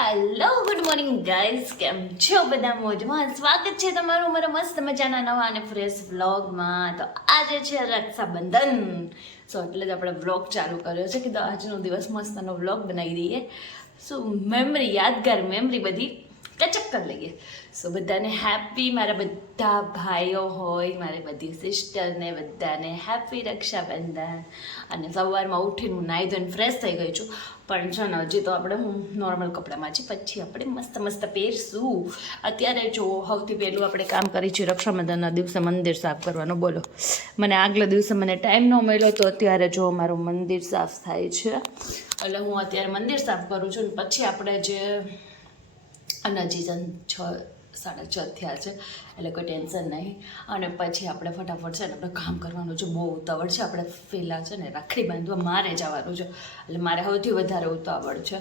Hello good morning guys, કેમ છો બધા? મોજમાં. સ્વાગત છે તમારું મારા મસ્ત મજાના નવા અને ફ્રેશ વ્લોગમાં. તો આજે છે રક્ષાબંધન, એટલે જ આપણે વ્લોગ ચાલુ કર્યો છે કે આજનો દિવસ મસ્તનો વ્લોગ બનાવી દઈએ. મેમરી, યાદગાર મેમરી બધી ટચઅપ કરી લઈએ. બધાને હેપી, મારા બધા ભાઈઓ હોય, મારી બધી સિસ્ટરને બધાને હેપી રક્ષાબંધન. અને સવારમાં ઉઠીને હું નાહી ધોઈને ફ્રેશ થઈ ગઈ છું, પણ છે ને હજી તો આપણે હું નોર્મલ કપડામાં છીએ, પછી આપણે મસ્ત પહેરશું. અત્યારે જો સૌથી પહેલું આપણે કામ કરી છીએ રક્ષાબંધનના દિવસે મંદિર સાફ કરવાનું. બોલો, મને આગલા દિવસે મને ટાઈમ ન મળ્યો તો અત્યારે જો મારું મંદિર સાફ થાય છે, એટલે હું અત્યારે મંદિર સાફ કરું છું. ને પછી આપણે જે હજી 6:30 થયા છે, એટલે કોઈ ટેન્શન નહીં. અને પછી આપણે ફટાફટ છે ને આપણે કામ કરવાનું છે, બહુ ઉતાવળ છે. આપણે પહેલાં છે ને રાખડી બાંધવા મારે જવાનું છે, એટલે મારે સૌથી વધારે ઉતાવળ છે.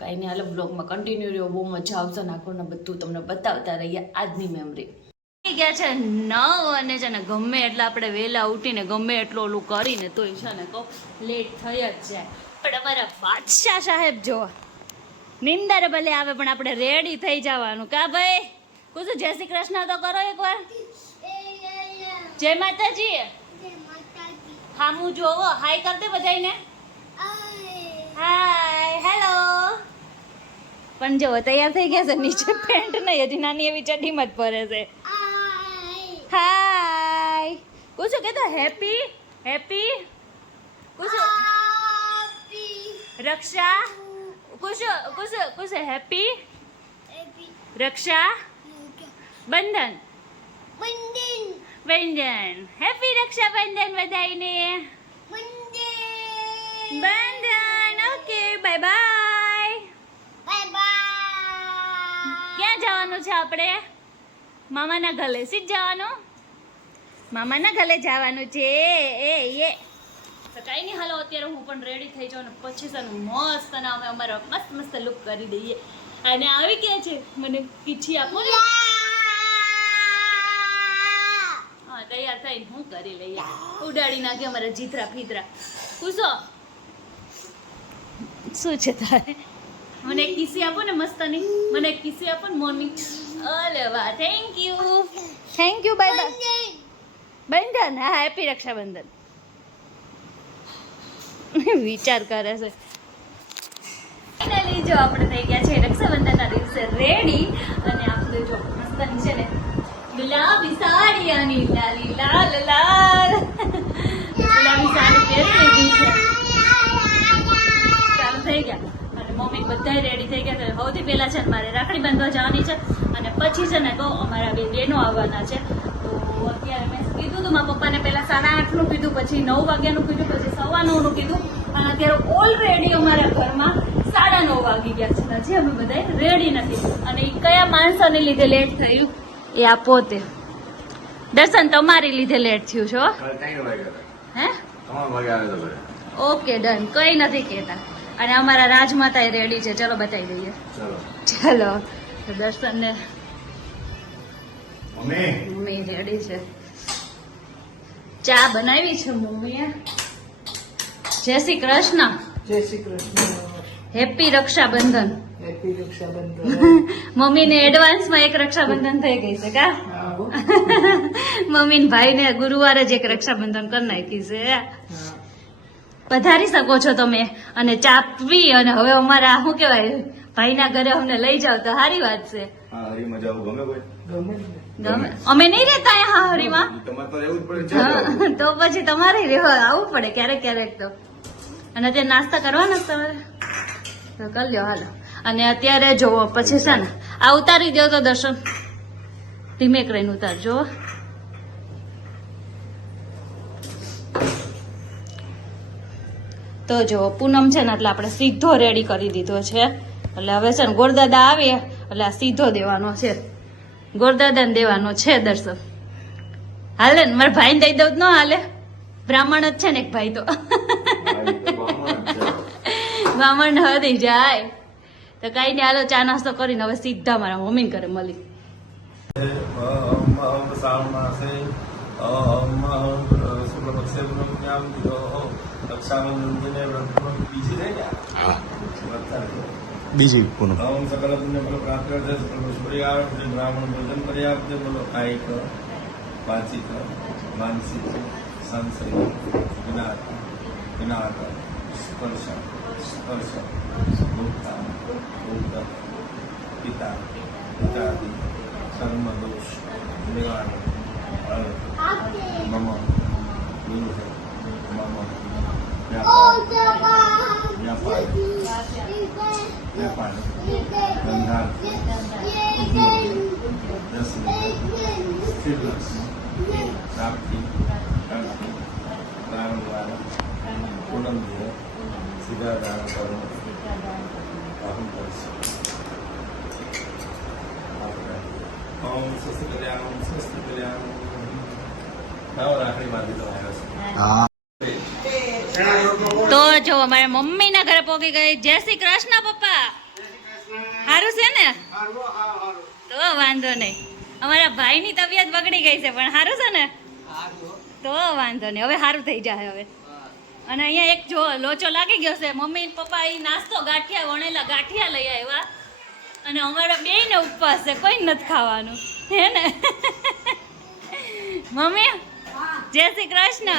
કાંઈ નહીં, હાલ બ્લોગમાં કન્ટિન્યુ રહ્યો, બહુ મજા આવશે. નાખોને બધું તમને બતાવતા રહીએ આજની મેમરી. ગયા છે 9 અને છે ને ગમે એટલે આપણે વહેલા ઉઠીને ગમે એટલું ઓલું કરીને તોય છે ને કહું લેટ થઈ જ જાય. પણ અમારા બાદશાહ સાહેબ જો નિંદારે ભલે આવે પણ આપણે રેડી થઈ જવાનું. કા ભાઈ કુછ જય શ્રી કૃષ્ણ તો કરો એકવાર. જય માતાજી. હામું જોવો, હાય કર દે બધાને. હાય, હેલો. પણ જો તૈયાર થઈ ગયા છે, નીચે પેન્ટ નહીં, હજી નાની એવી ચડ્ડીમાં જ ફરે છે. હાય કુછ કહેતો હેપી હેપી કુછ રક્ષા कुछ हैप्पी रक्षा बंधन बंधन हैप्पी रक्षा बंधन बधाईने बंधन. Okay, bye bye. ક્યાં જવાનું છે આપણે? મામાના ઘરે. સીધ જવાનું, મામાના ઘરે જવાનું છે. તો કાંઈ નહીં, હાલો અત્યારે હું પણ રેડી થઈ જાઉં ને પછી છે ને મસ્ત અને અમે અમારા મસ્ત લુક કરી દઈએ. અને આવી ગયા છે, મને કીછી આપો ને. હા, તૈયાર થઈને હું કરી લઈએ, ઉડાડી નાખી અમારા જીથરા ફીતરા. પૂછો શું છે તારે? મને એક કિસી આપો ને મસ્તની, મને એક કિસી આપો ને મોર્નિંગ. અરે વાહ, થેન્ક યુ. Bye bye. બંધન, હા, હેપી રક્ષાબંધન. વિચાર કરે છે. ફાઇનલી જો આપણે થઈ ગયા છે રક્ષાબંધનના દિવસે રેડી. અને આપણે જો મસ્તની છે ને ગુલાબી સાડી અને લાલી લાલ લાલ ગુલાબી સાડી પહેરી લીધી છે. ચાલુ થઈ ગયા અને મમ્મી બધા રેડી થઈ ગયા છે. સૌથી પહેલા છે ને મારે રાખડી બાંધવા જવાની છે, અને પછી છે ને કહું અમારા બે બહેનો આવવાના છે. તો અત્યારે મેં કીધું હતું મારા પપ્પાને પહેલા 8:30નું કીધું, પછી 9 વાગ્યાનું કીધું, પછી 9:15નું કીધું. અને અત્યારે ઓલરેડી અમારા ઘરમાં 9:30 વાગી ગયા છે, હજી અમે બધા રેડી નથી. અને એ કયા માણસોને લીધે લેટ થયું એ આ પોતે. દર્શન, તમારી લીધે લેટ થયું છો. હે? ઓકે, ડન, કઈ નથી કહેતા. અને અમારા રાજમાતા રેડી છે, ચલો બતાવી દઈએ. ચલો દર્શન ને મમ્મી રેડી છે. ચા બનાવી છે મમ્મીએ. જય શ્રી કૃષ્ણ. જય શ્રી કૃષ્ણ. હેપી રક્ષાબંધન. હેપી રક્ષાબંધન. મમ્મીને એડવાન્સમાં એક રક્ષાબંધન થઈ ગઈ છે કા? મમ્મી ભાઈને ગુરુવારે જ એક રક્ષાબંધન કરી નાખી છે. પધારી શકો છો તમે અને ચા પી. અને હવે અમારા શું કહેવાય ભાઈના ઘરે અમને લઈ જાવ તો સારી વાત છે. ગમે. અમે નહીં રહેતા અહીંયા હરીમાં, તો પછી તમારે રહેવા આવવું પડે ક્યારેક તો. અને અત્યારે નાસ્તા કરવાના તમારે તો કરી લ્યો, હાલો. અને અત્યારે જોવો પછી છે ને આ ઉતારી દો તો દર્શન ધીમે કરીને ઉતારજો. તો જો પૂનમ છે ને એટલે આપણે સીધો રેડી કરી દીધો છે. એટલે હવે છે ને ગોરદાદા આવે એટલે આ સીધો દેવાનો છે, ગોરદાદાને દેવાનો છે દર્શન. હાલે ને મારા ભાઈને દઈ દઉં ન હાલે? બ્રાહ્મણ જ છે ને એક ભાઈ તો. બ્રાહ્મણ હરી જાય તો કઈ નહીં, હાલો ચા નાસ્તો કરીને હવે સીધા મારા મમ્મી કરે મળી. બીજી પૂનમ ઓમ સકલ પુણ્ય ફલ પ્રાપ્ત છે સકલ સૂર્યાવર્તે બ્રાહ્મણ ભોજન પર્યાપ્ત બોલો કાયિક વાચિક માનસિક સાંસરિક વિનાક સ્પર્શ ભોક્તા ભોક્તા પિતા પિતાદિ કર્મ દોષ નિવારણ મમ ગુરુ મમ વ્યાપાર ધંધા પ્રાપ્તિ વારંવાર પૂનમ સીધા દાન કરો અહમ કરશે ઓમ સ્વસ્તિ કલ્યાણમ સ્વસ્તિ કલ્યાણમ રાખડી બાંધી તો આવ્યો છે હા તો જો અમારા મમ્મીના ઘરે પોગી ગઈ. જય શ્રી કૃષ્ણ પપ્પા. સારું છે ને? તો વાંધો નહીં. અમારા ભાઈની તબિયત બગડી ગઈ છે પણ સારું છે ને? તો વાંધો નહીં, હવે સારું થઈ જાય હવે. અને અહીંયા એક જો લોચો લાગી ગયો છે. મમ્મી ને પપ્પા એ નાસ્તો ગાંઠિયા વણેલા ગાંઠિયા લઈ આવ્યા અને અમારા બેયને ઉપવાસ છે, કોઈ નથી ખાવાનું, હે ને? મમ્મી જય શ્રી કૃષ્ણ.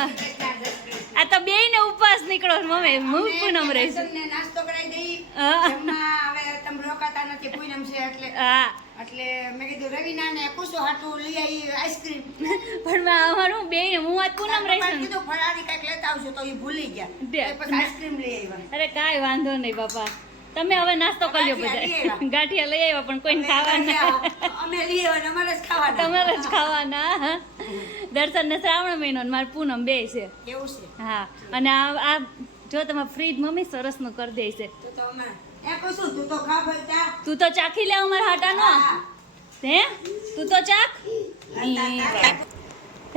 આ તો બેયને ઉપવાસ નીકળો મમ્મી. હું પૂનમ રહીશ. તમને નાસ્તો કરાવી દઈ. હા. જમવા હવે તમે રોકાતા નથી, પૂનમ છે એટલે હા એટલે મેં કીધું રવિના ને પૂછો હાટું લઈ આવી આઈસ્ક્રીમ. પણ મેં અમારું બેયને હું આજ પૂનમ રહીશ ને. કીધું ફરાળી કઈક લેતા આવજો તો એ ભૂલી ગયા. બે. પછી આઈસ્ક્રીમ લઈ આવ્યા. અરે કાંઈ વાંધો નહીં બાપા, તમે હવે નાસ્તો કર્યો બધા. ગાંઠિયા લઈ આવ્યા પણ કોઈને ખાવાના. અમે લઈ આવ્યા ને અમારે જ ખાવાના. તમારે જ ખાવાના. દર્શન ને શ્રાવણ મહિનો ને મારે પૂનમ બે છે. એવું છે હા અને આ જો તમે ફ્રીજ મમ્મી સરસનું કરી દે છે. તો અમે એ કશું તું તો ખા ભાઈ ચા. તું તો ચાખી લે અમારા હાટાનો. હે તું તો ચાખ.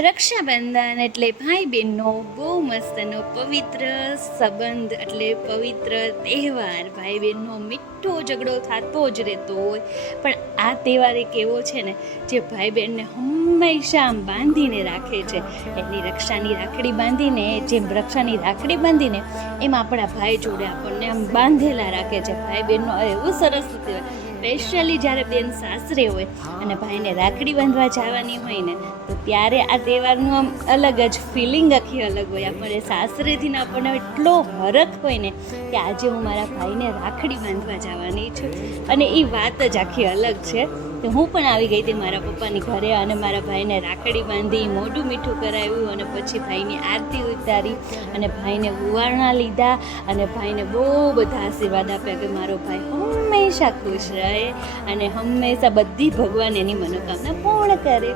રક્ષાબંધન એટલે ભાઈ બહેનનો બહુ મસ્તનો પવિત્ર સંબંધ, એટલે પવિત્ર તહેવાર. ભાઈ બહેનનો મીઠો ઝઘડો થતો જ રહેતો હોય, પણ આ તહેવાર એક એવો છે ને જે ભાઈ બહેનને હંમેશા આમ બાંધીને રાખે છે. એની રક્ષાની રાખડી બાંધીને, જેમ રક્ષાની રાખડી બાંધીને એમ આપણા ભાઈ જોડે આપણને આમ બાંધેલા રાખે છે. ભાઈ બહેનનો એવું સરસ તહેવાર. સ્પેશિયલી જ્યારે બેન સાસરે હોય અને ભાઈને રાખડી બાંધવા જવાની હોય ને, તો ત્યારે આ તહેવારનું આમ અલગ જ ફિલિંગ આખી અલગ હોય. આપણે સાસરેથી ને આપણને એટલો હરખ હોય ને કે આજે હું મારા ભાઈને રાખડી બાંધવા જવાની છું, અને એ વાત જ આખી અલગ છે. તો હું પણ આવી ગઈ હતી મારા પપ્પાની ઘરે અને મારા ભાઈને રાખડી બાંધી, મોઢું મીઠું કરાવ્યું અને પછી ભાઈની આરતી ઉતારી અને ભાઈને ઉવારણા લીધા અને ભાઈને બહુ બધા આશીર્વાદ આપ્યા કે મારો ભાઈ હંમેશા ખુશ રહે અને હંમેશા બધી ભગવાન એની મનોકામના પૂર્ણ કરે.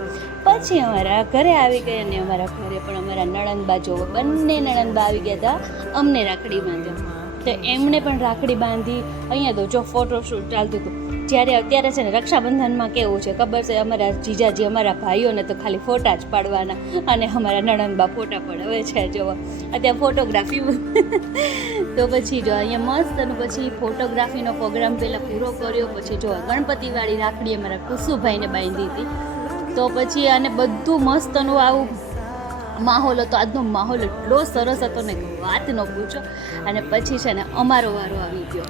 પછી અમારા ઘરે આવી ગયા અને અમારા ઘરે પણ અમારા નણંદબા જો બંને નણંદબા આવી ગયા હતા અમને રાખડી બાંધ્યો. તો એમણે પણ રાખડી બાંધી. અહીંયા તો જો ફોટોશૂટ ચાલતું હતું. જ્યારે અત્યારે છે ને રક્ષાબંધનમાં કેવું છે ખબર છે, અમારા જીજાજી અમારા ભાઈઓને તો ખાલી ફોટા જ પાડવાના અને અમારા નણંદબા ફોટા પડાવે છે. જો અત્યારે ફોટોગ્રાફી તો પછી જો અહીંયા મસ્ત અને પછી ફોટોગ્રાફીનો પ્રોગ્રામ પહેલાં પૂરો કર્યો. પછી જો ગણપતિવાળી રાખડી અમારા કુસુભાઈને બાંધી હતી. તો પછી અને બધું મસ્તનું આવું માહોલ હતો. આજનો માહોલ એટલો સરસ હતો ને વાત ન પૂછો. અને પછી છે ને અમારો વારો આવી ગયો.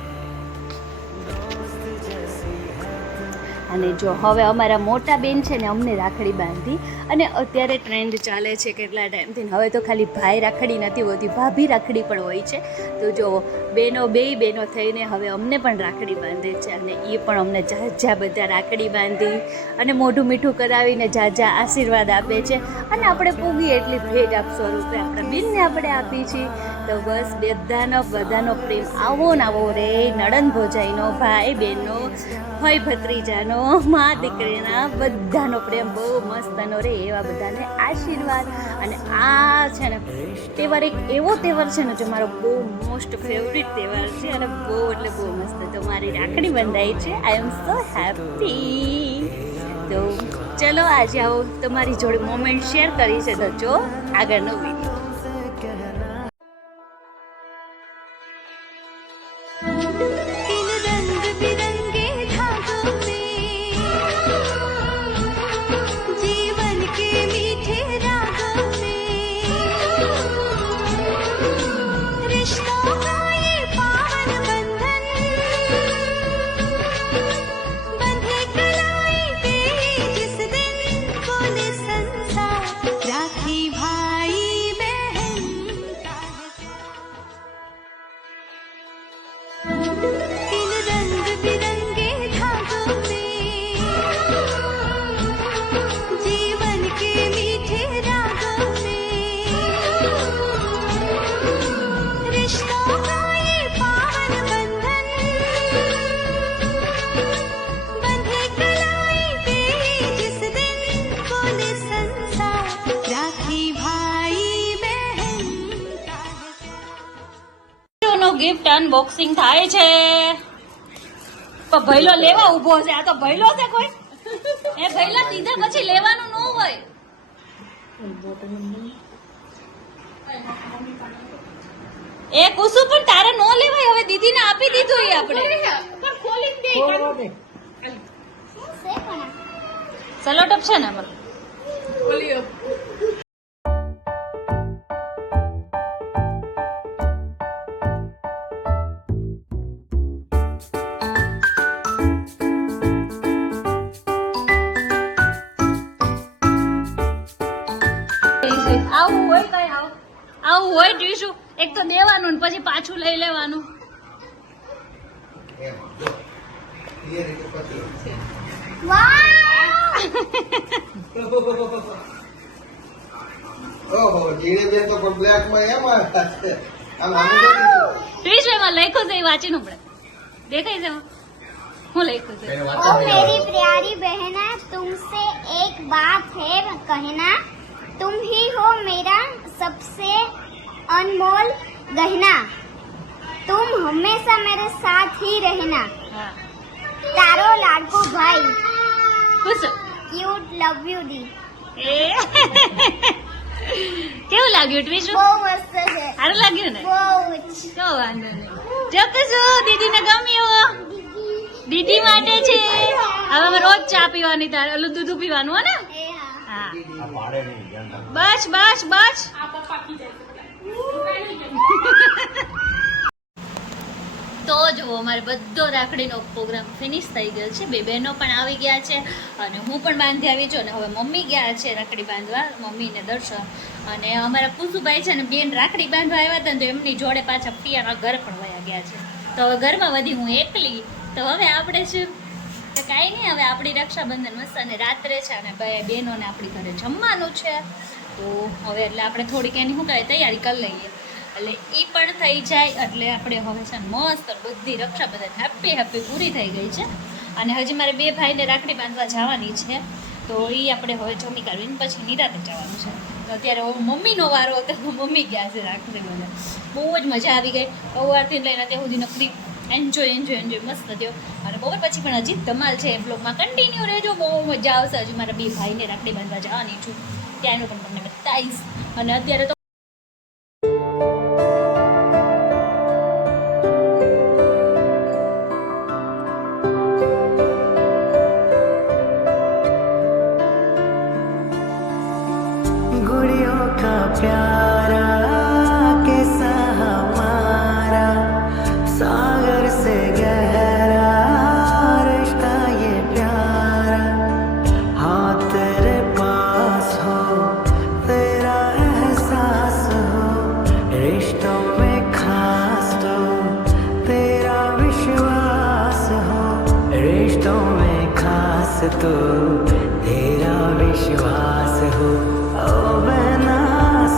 અને જો હવે અમારા મોટા બેન છે ને અમને રાખડી બાંધી. અને અત્યારે ટ્રેન્ડ ચાલે છે કેટલા ટાઈમથી, હવે તો ખાલી ભાઈ રાખડી નથી હોતી, ભાભી રાખડી પણ હોય છે. તો જો બેય બહેનો થઈને હવે અમને પણ રાખડી બાંધે છે અને એ પણ અમને ઝાઝા બધા રાખડી બાંધી અને મોઢું મીઠું કરાવીને ઝાઝા આશીર્વાદ આપે છે. અને આપણે પૂગી એટલી ભેટ સ્વરૂપે આપણા બેનને આપણે આપી છીએ. તો બસ બધાનો પ્રેમ આવો ને આવો રે. નણંદ ભોજાઈનો, ભાઈ બહેનનો, ભાઈ ભત્રીજાનો, મા દીકરીના બધાનો પ્રેમ બહુ મસ્તનો રે, એવા બધાને આશીર્વાદ. અને આ છે ને તહેવાર એક એવો તહેવાર છે ને જે મારો બહુ મોસ્ટ ફેવરિટ તહેવાર છે અને બહુ એટલે બહુ મસ્ત. તો મારી રાખડી બંધાઈ છે. આઈ એમ સો હેપી. તો ચલો આજે આવો તમારી જોડે મોમેન્ટ શેર કરી છે. તો જો આગળનો વિડીયો. અનબોક્સિંગ થાય છે. પણ ભૈલો લેવા ઊભો છે. આ તો ભૈલો છે કોઈ? એ ભૈલા દીધા પછી લેવાનું ન હોય. એ કુસુ પણ તારે નો લેવાય. હવે દીદીને આપી દીધું એ આપણે. ખોલવા દે. સલોટપ છે ને અમારે. ખોલી આપ. આવું હોય કઈ આવું હોય ટીશું એક તો દેવાનું ને પછી પાછું લઈ લેવાનું. ઓહો જીણેબેન તો પણ બ્લેકમાં એમ આવ્યા છે. આમ આમ ટીશું એમાં લખ્યું છે એ વાંચી નું પડે. દેખાય છે એમાં હું લખ્યું છે? ओ मेरी प्यारी बहना तुमसे एक बात है कहना तुम ही हो मेरा सबसे अनमोल गहना तुम हमेशा मेरे साथ ही रहना હા तारो लाडको भाई ખુશ क्यूट लव यू दी એ કેવું લાગ્યું ટીશું? બહુ મસ્ત છે સારું લાગ્યું ને? બહુ જ તો વાંધો નહીં. ચોક્કસ દીદીને ગમ્યું. દીદી માટે છે. હવે અમે રોજ ચા પીવાની તારે ઓલું દૂધ પીવાનું હો ને? એ હા હા આ પાડે નહીં ધ્યાન રાખો. બસ બસ બસ. તો જો અમારે બધો રાખડીનો પ્રોગ્રામ ફિનિશ થઈ ગયો છે. બે બહેનો પણ આવી ગયા છે અને હું પણ બાંધી આવી છું. અને હવે મમ્મી ગયા છે રાખડી બાંધવા, મમ્મી ને દર્શન. અને અમારા કુસુભાઈ છે ને બેન રાખડી બાંધવા આવ્યા હતા ને તો એમની જોડે પાછા પિયાના ઘર પણ વયા ગયા છે. તો હવે ઘરમાં વધી હું એકલી. તો હવે આપણે શું તો કાંઈ નહીં, હવે આપણી રક્ષાબંધન મસ્ત અને રાત્રે છે અને બે બહેનોને આપણી ઘરે જમવાનું છે. તો હવે એટલે આપણે થોડીક એની શું કહેવાય તૈયારી કરી લઈએ એટલે એ પણ થઈ જાય. એટલે આપણે હવે છે ને મસ્ત બધી રક્ષાબંધન હેપી હેપી પૂરી થઈ ગઈ છે. અને હજી મારે બે ભાઈને રાખડી બાંધવા જવાની છે. તો એ આપણે હવે જમી કાઢીને પછી નિરાતે જવાનું છે. તો અત્યારે હવે મમ્મીનો વારો હતો, મમ્મી ગયા છે રાખડી બાંધવા. બહુ જ મજા આવી ગઈ. સવારથી લઈને ત્યાં સુધી નકરી એન્જોય મસ્ત થયો. અને બપોર પછી પણ હજી ધમાલ છે. બ્લોગમાં કન્ટિન્યુ રહેજો, બહુ મજા આવશે. હજી મારા બે ભાઈને રાખડી બાંધવા જવાની છું, ત્યાંનું પણ તમને બતાવીશ. અને અત્યારે તો गुड़ियों का प्यारा कैसा हमारा सागर से गहरा रिश्ता ये प्यारा हाँ तेरे पास हो तेरा एहसास हो रिश्तों में खास तो तेरा विश्वास हो रिश्तों में खास तो तेरा विश्वास हो ओ बहना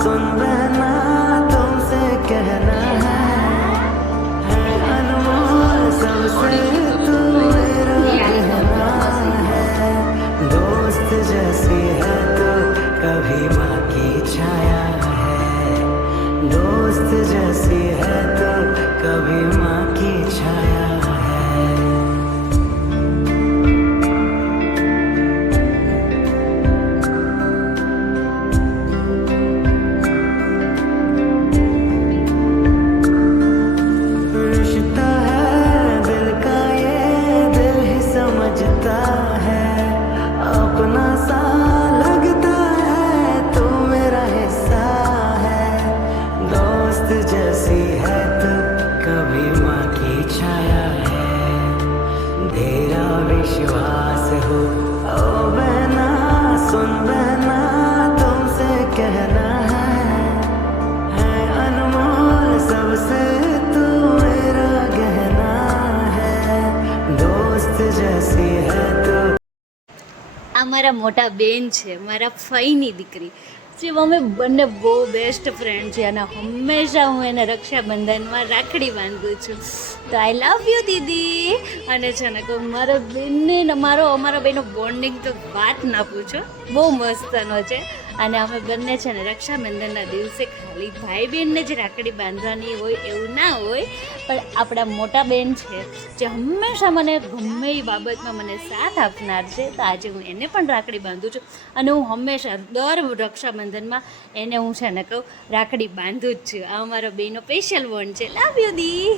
सुन बहना तुमसे कहना है अनमोल सबसे तू मेरा कहना है दोस्त जैसी है तो कभी माँ की छाया है दोस्त जैसी है तो कभी माँ की छाया है रिश्ता है दिल का ये दिल ही समझता है अपना सा लगता है तू मेरा हिस्सा है दोस्त जैसी है तो कभी माँ की छाया है तेरा विश्वास हो ओ बहना सुन बहना तुमसे कहना है अनमोल सबसे तू मेरा गहना है दोस्त जैसी है तो આ મારા મોટા બેન છે, મારા ફઈની દીકરી જે અમે બંને બહુ બેસ્ટ ફ્રેન્ડ છે. અને હંમેશા હું એને રક્ષાબંધનમાં રાખડી બાંધું છું. તો આઈ લવ યુ દીદી. અને છે ને કહું મારા બેનને અમારા બેનો બોન્ડિંગ તો વાત ના પૂછો, બહુ મસ્તનો છે. અને અમે બંને છે ને રક્ષાબંધનના દિવસે ખાલી ભાઈ બહેનને જ રાખડી બાંધવાની હોય એવું ના હોય, પણ આપણા મોટા બેન છે જે હંમેશા મને ગમે એ બાબતમાં મને સાથ આપનાર છે, તો આજે હું એને પણ રાખડી બાંધું છું. અને હું હંમેશા દર રક્ષાબંધનમાં એને હું છે ને કહું રાખડી બાંધું જ છું. આ અમારો બેનો સ્પેશિયલ બોન્ડ છે. લવ યુ દી.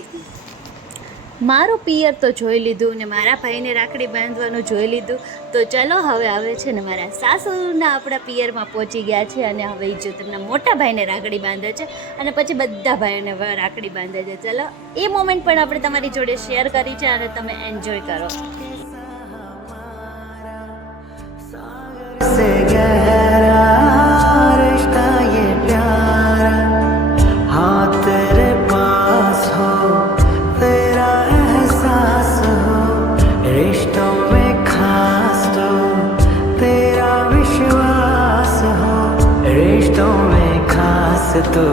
મારું પિયર તો જોઈ લીધું ને મારા ભાઈને રાખડી બાંધવાનું જોઈ લીધું, તો ચલો હવે છે ને મારા સાસુના આપણા પિયરમાં પહોંચી ગયા છે, અને હવે જો તેમના મોટા ભાઈને રાખડી બાંધે છે અને પછી બધા ભાઈઓને રાખડી બાંધે છે. ચલો એ મોમેન્ટ પણ આપણે તમારી જોડે શેર કરી છે અને તમે એન્જોય કરો. से गहरा रिश्ता ये प्यारा, हाँ तेरे पास हो तेरा एहसास हो, रिश्तों में खास तो तेरा विश्वास हो, रिश्तों में खास तो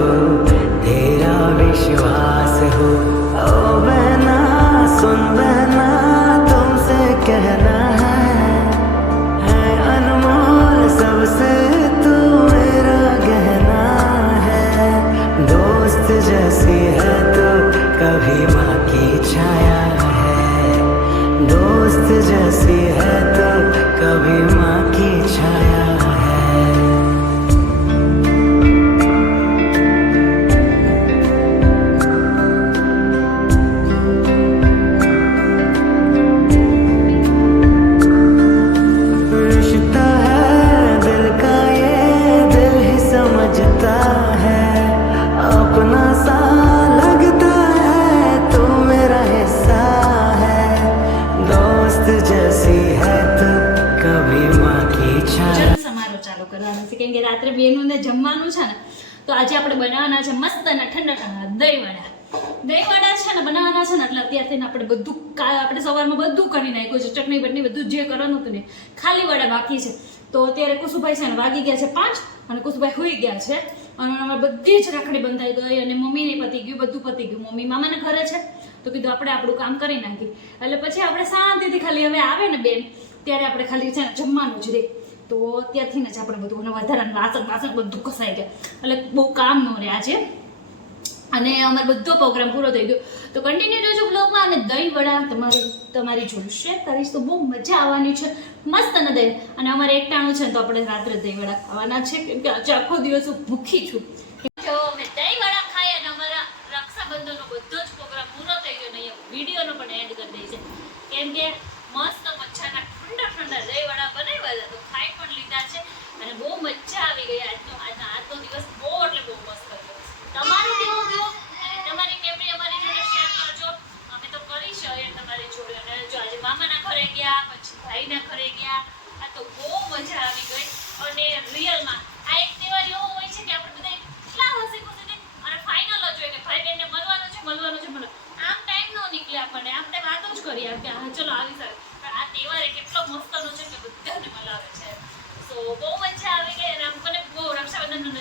तेरा विश्वास हो. ओ बहना सुन बहना तुमसे कहना है अनमोल सबसे तू मेरा गहना है, दोस्त जैसी है तो कभी माँ की छाया है, दोस्त जैसी है तो कभी माँ की छाया है. रिश्ता है दिल का ये दिल ही समझता है, अपना सा लगता है तो मेरा हिस्सा है, दोस्त जैसी है तो कभी माँ की छाया. સમારોહ ચાલુ કરવાનો છે કેમ કે રાત્રે બેનોને જમવાનું છે ને, તો આજે આપણે બનાવવાના છે મસ્ત અને ઠંડા ઠંડા દહીંવડા છે ને બનાવવાના છે ને, એટલે અત્યારથી આપણે બધું આપણે સવારમાં બધું કરી નાખ્યું છે, ચટણી બટણી બધું જે કરવાનું હતું ને, ખાલી વડા બાકી છે. તો અત્યારે કુસુભાઈ છે ને વાગી ગયા છે 5 અને કુસુભાઈ હોઈ ગયા છે, અને અમારે બધી જ રાખડી બંધાઈ ગઈ અને મમ્મીને પતી ગયું, બધું પતી ગયું. મમ્મી મામાના ઘરે છે તો કીધું આપણે આપણું કામ કરી નાખી, એટલે પછી આપણે શાંતિથી ખાલી હવે આવે ને બેન ત્યારે આપણે ખાલી છે ને જમવાનું જ રહે. તો અત્યારથી જ આપણે બધું અને વધારાનું વાસણ બધું ઘસાઈ ગયા, એટલે બહુ કામ ન રહે આજે. અને અમારો બધો પ્રોગ્રામ પૂરો થઈ ગયો. તો કન્ટિન્યુ રહેજો બ્લોગમાં, અને દહીં વડા તમારી જોડે શેર કરીશ, તો બહુ મજા આવવાની છે. મસ્ત અને દહીં, અને અમારે એકટાણું છે ને તો આપણે રાત્રે દહીં વડા ખાવાના છે, કેમ કે આજે આખો દિવસ હું ભૂખી છું. જો અમે દહીં વડા ખાઈ અને અમારા રક્ષાબંધનનો બધો જ પ્રોગ્રામ પૂરો થઈ ગયો, અને અહીંયા વિડીયોનો પણ એન્ડ કરી દઈ છે, કેમ કે મસ્ત મજાના ઠંડા ઠંડા દહીં વડા બનાવ્યા હતા, તો ખાઈ પણ લીધા છે અને બહુ મજા આવી ગઈ. આજનો દિવસ બહુ એટલે બહુ મસ્ત હતો. તમારું કેવું ગયું અને તમારી કેમરી અમારી જોડે શેર કરજો, અમે તો કરી શેર તમારી જોડે. અને જો આજે મામાના ઘરે ગયા, પછી ભાઈના ઘરે ગયા, આ તો બહુ મજા આવી ગઈ. અને રિયલમાં આ એક તહેવાર એવો હોય છે કે આપણે બધા એટલા હસી ખુશીથી અને ફાઇનલ જ હોય કે ભાઈ બહેનને મળવાનું છે. આમ ટાઈમ ન નીકળે આપણને, આપણે વાતો જ કરીએ કે હા ચલો આવી શકે, પણ આ તહેવાર કેટલો મસ્તનો છે કે બધાને મળાવે છે. સો બહુ મજા આવી ગઈ, અને મને બહુ રક્ષાબંધન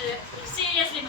સિરિયસલી